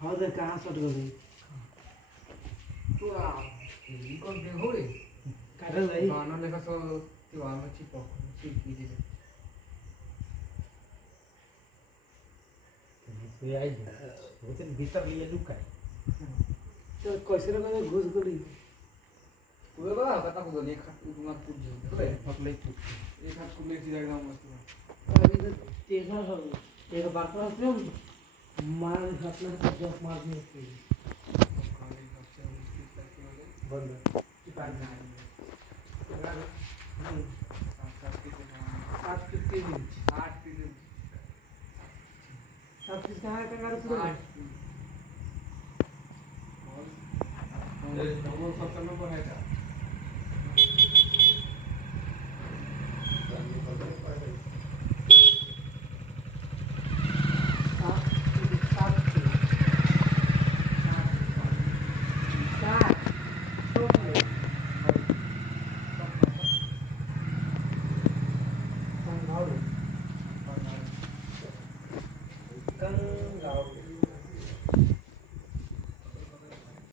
हाँ दे कहाँ शॉट कर रही तू आ ये कौन पे हो रे काटल भाई गाना लेखा सो तू आ मच्छी पक चिपकी दे से आई वो तो भीतर लिए लुका तो कैसे ना कैसे घुस गई पूरा बड़ा कता को नहीं खा तू मत पूछ जो ले पकले तू एक हाथ को ले सीधा एकदम मस्त अभी तो तेरा हो एक बार तो हंसते मार अपना तो जब मार नहीं बंद सात कितने दिन सात किस कहाँ का कर पूरा डबल 97 पर है क्या